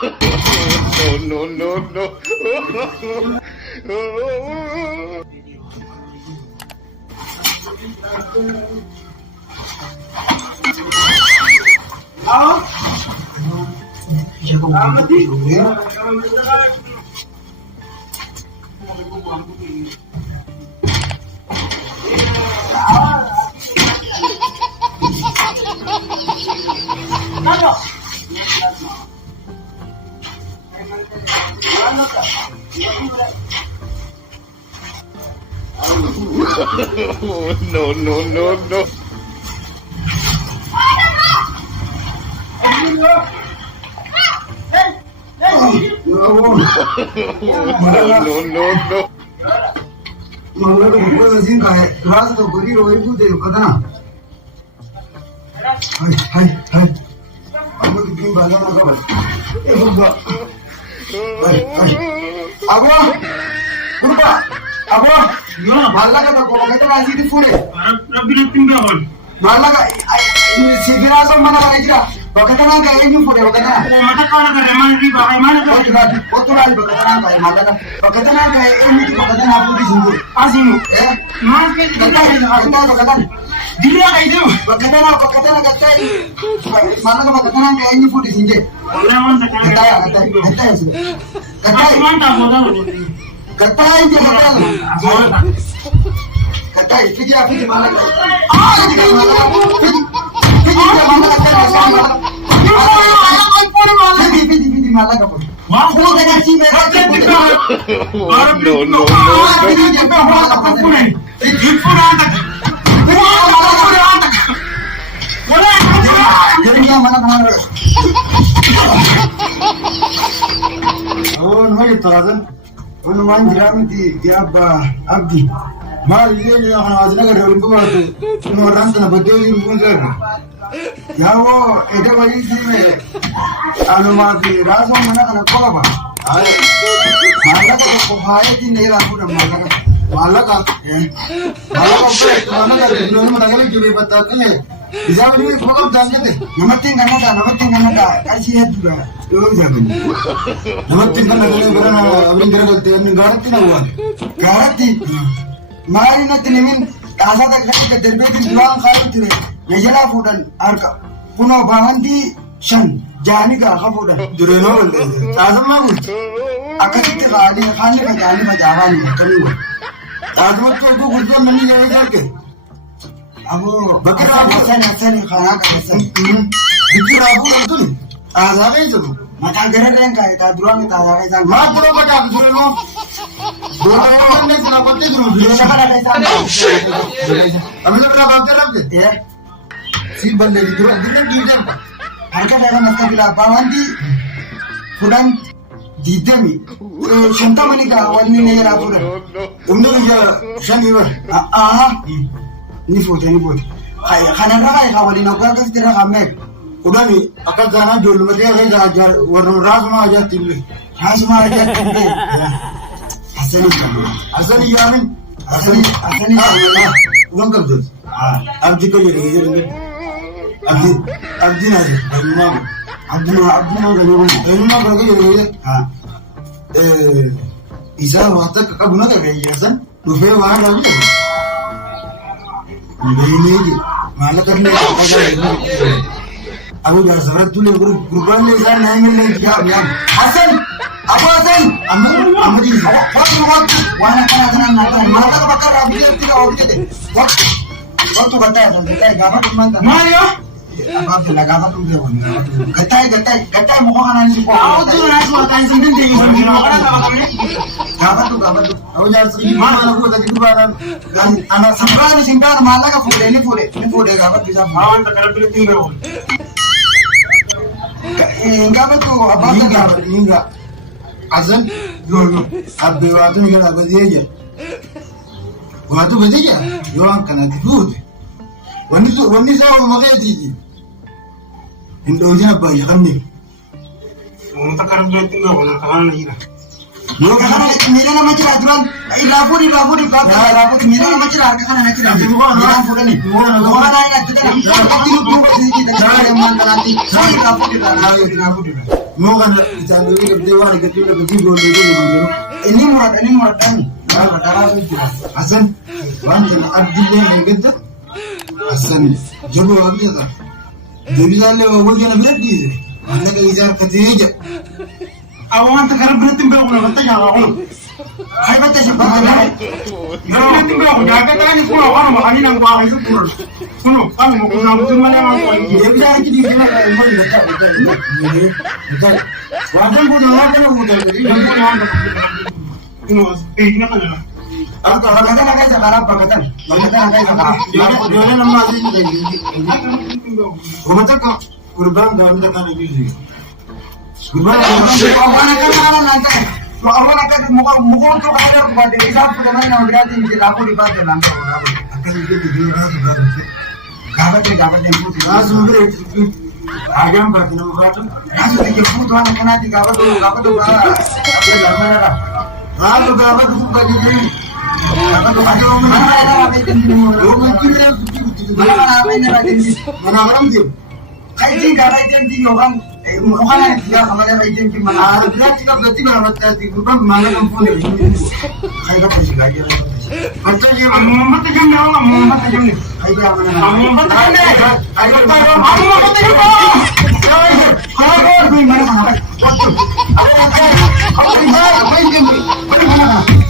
No, no, no, no. No, no, no, no. No, no, no. Mangga tu bukan sih kah? Kelas tu beri roh ibu deh, kata na. Hai. Aku tu kini bangga nak kau. Buka. Hai. Abah. Abah. Malah kata kau kata masih di fure. Rabbi nak tinggal. Malah segera sama mana aja. Bakata na kaya ini fure bakata. Mata kau nak reman di bawah mana tu? Waktu lagi bakata na kaya malah. Bakata na kaya ini tu bakata na aku di sini. Asing. Mas ke Bakata. Dia kaya itu. Bakata na kata. Malah bakata na kaya ini fure di sini. Orang mana sekarang? Kata. Mantap bodoh. Kata ini kata. Kata itu dia pergi malah. Pergi malah kau. Aku nak sih No, no, no. Abdi. Mal ini yang akan azna kerja untuk apa? Orang tu nak betul ini pun kerja. Ya wo, itu bagi sih. Anu mati, rasa mana kan apa apa? Malah kalau kohai di negara aku dah malah kan, mana kan? Belum mana kali juga betul kan? Bisa beri program jangan deh. Namatin kan? Kasih juga. Belum jangan. Namatin kan? Berana abang kerja tu, garanti na buat. Garanti. Mari nanti nemin asa tak kita terbit jual kalau tu. Najala fudan arka. Puno bahanti shan. Jani ka kafudan. Jureno. Asam mahu. Akan kita kali ka jani ka jahan kami. Asam tu aku kurang mani jadi kerja. Aku bakal asal khana ka asal. Dikira aku tu. Asam itu. Mata gerak yang kaya tak durang tak ada yang. Mat durang pada aku jureno. Durang ni kenapa tu durang? Durang apa ada yang? Kami tu berapa terap je? Ya. Si bandar itu durang durang. Harga dalam masa bila bawanti, fudan didami. Contoh mana kah? Wani ni era fudan. Untuk dia senior. Ni foto. Khana raga ya wali nak berapa setera kami. Udah ni, akal jana jual macam apa warna rasma aja timbul. Asal yamin. Uang kerja. Abdi kau jadi. Abdi nasi. Abdi mana kerja. Isa waktu kakak tak kerja san. Lupa mana lagi. Ini je. Malah kerja. Aku dah serat tu le grupan le san naik le jam. Hasan, apa Hasan? Amat ini. Waktu wana kana mata bakar abdi tidak order deh. Waktu kata gabat mana? Mario. Apa tu gabat tu dia wana. Gatai muka kanan si pokok. Aku tu nak buat kain sendiri tinggi. Gabat tu. Aku jangan sini mana aku tadi grupan anak sampai ni simpan malah ka ini fude gabat bisa. Awan tak kerja tinggal. Enggak betul apa enggak azan lo abbe waktu ni kan abbe dia waktu betul yo angkana tidur wani saya mau makan di Indonesia apa ya kan ni tak kerja tinggal orang kawan ni lah Yo kana mina nama cira turan rapuri rapuri mina nama cira kana na cira mina fudani wala na ina tudana kati lu tu siki da kana man kanati sai rapuri rapuri mo kana itandu ke dewani ke tu ke jibo le ke ini murad tani na dara su hasan banti abdullahi ne gedda hasan jibo abdullahi jebizale wo gena beddi anda ke izar katiye awan ta karab berarti mbak ulah kata jangan hai kata siapa lagi berarti mbak udah kata ni semua orang makan ini nanggu orang itu pun kuno kamu mau kuno itu mana yang mau dia bisa aja di sana yang mau dekat dekat wajan pun orang kan udah jadi yang pun orang kuno ini kan lah aku kalau kata nak kata karab kata nak kata dia nama lagi rumah tak urban dalam dekat lagi Gimana orang nak mukul tu kaya kepada isap sudah mana nak berarti di lapu di bawah dalam tu akan itu dijual gabat yang putih langsung beri agam berarti nama kata langsung dijemput tuan kena di gabat tu apa lama lah lalu gabat tu bukan jadi gabat tu kaya mana ada mana orang tu kaji gabat yang orang Bukan dia kemarin rajin di mana? Dia tidak berarti berapa tadi? Bukan mana kampung ini? Kayak apa sih lagi? Katanya Muhammad aja nih, Muhammad aja nih. Kayak mana? Muhammad aja nih. Kayak Muhammad aja nih. Kalau gue mana? Apa? Apa? Apa? Apa?